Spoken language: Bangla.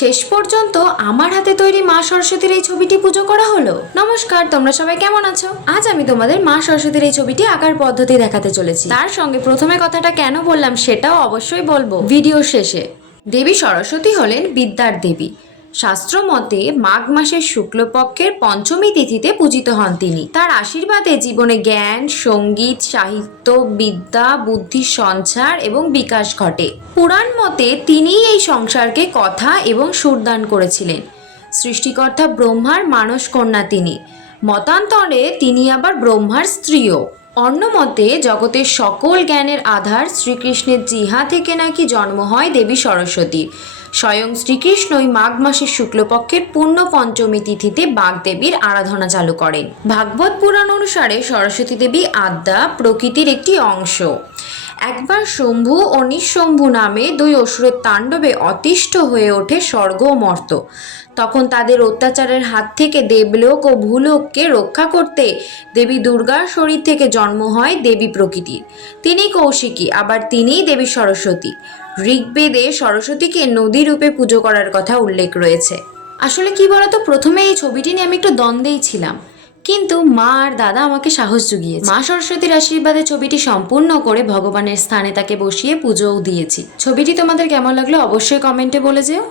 শেষ পর্যন্ত আমার হাতে তৈরি মা সরস্বতীর এই ছবিটি পুজো করা হলো। নমস্কার, তোমরা সবাই কেমন আছো? আজ আমি তোমাদের মা সরস্বতীর এই ছবিটি আঁকার পদ্ধতি দেখাতে চলেছি। তার সঙ্গে প্রথমে কথাটা কেন বললাম সেটাও অবশ্যই বলবো ভিডিওর শেষে। দেবী সরস্বতী হলেন বিদ্যার দেবী। শাস্ত্র মতে মাঘ মাসের শুক্লপক্ষের পঞ্চমী তিথিতে পূজিত হন তিনি। তার আশীর্বাদে জীবনে জ্ঞান, সঙ্গীত, সাহিত্য, বিদ্যা, বুদ্ধির সঞ্চার এবং বিকাশ ঘটে। পুরাণ মতে তিনিই এই সংসারকে কথা এবং সুরদান করেছিলেন। সৃষ্টিকর্তা ব্রহ্মার মানস কন্যা তিনি। মতান্তরে তিনি আবার ব্রহ্মার স্ত্রীও। অন্যমতে জগতের সকল জ্ঞানের আধার শ্রীকৃষ্ণের জিহা থেকে নাকি জন্ম হয় দেবী সরস্বতীর। স্বয়ং শ্রীকৃষ্ণই মাঘ মাসের শুক্লপক্ষের পূর্ণ পঞ্চমী তিথিতে বাগদেবীর আরাধনা চালু করেন। ভাগবত পুরাণ অনুসারে সরস্বতী দেবী আদ্যা প্রকৃতির একটি অংশ। একবার শম্ভু ও নিঃশম্ভু নামে দুই অসুরের তাণ্ডবে অতিষ্ঠ হয়ে ওঠে স্বর্গ ও মর্ত। তখন তাদের অত্যাচারের হাত থেকে দেবলোক ও ভূলোককে রক্ষা করতে দেবী দুর্গার শরীর থেকে জন্ম হয় দেবী প্রকৃতির। তিনি কৌশিকী, আবার তিনিই দেবী সরস্বতী। ঋগ্বেদে সরস্বতীকে নদী রূপে পুজো করার কথা উল্লেখ রয়েছে। আসলে কি বলতো, প্রথমে এই ছবিটি নিয়ে আমি একটু দ্বন্দ্বেই ছিলাম, কিন্তু মা আর দাদা আমাকে সাহস জুগিয়েছে। মা সরস্বতীর আশীর্বাদে ছবিটি সম্পূর্ণ করে ভগবানের স্থানে তাকে বসিয়ে পুজোও দিয়েছি। ছবিটি তোমাদের কেমন লাগলো অবশ্যই কমেন্টে বলে যেও।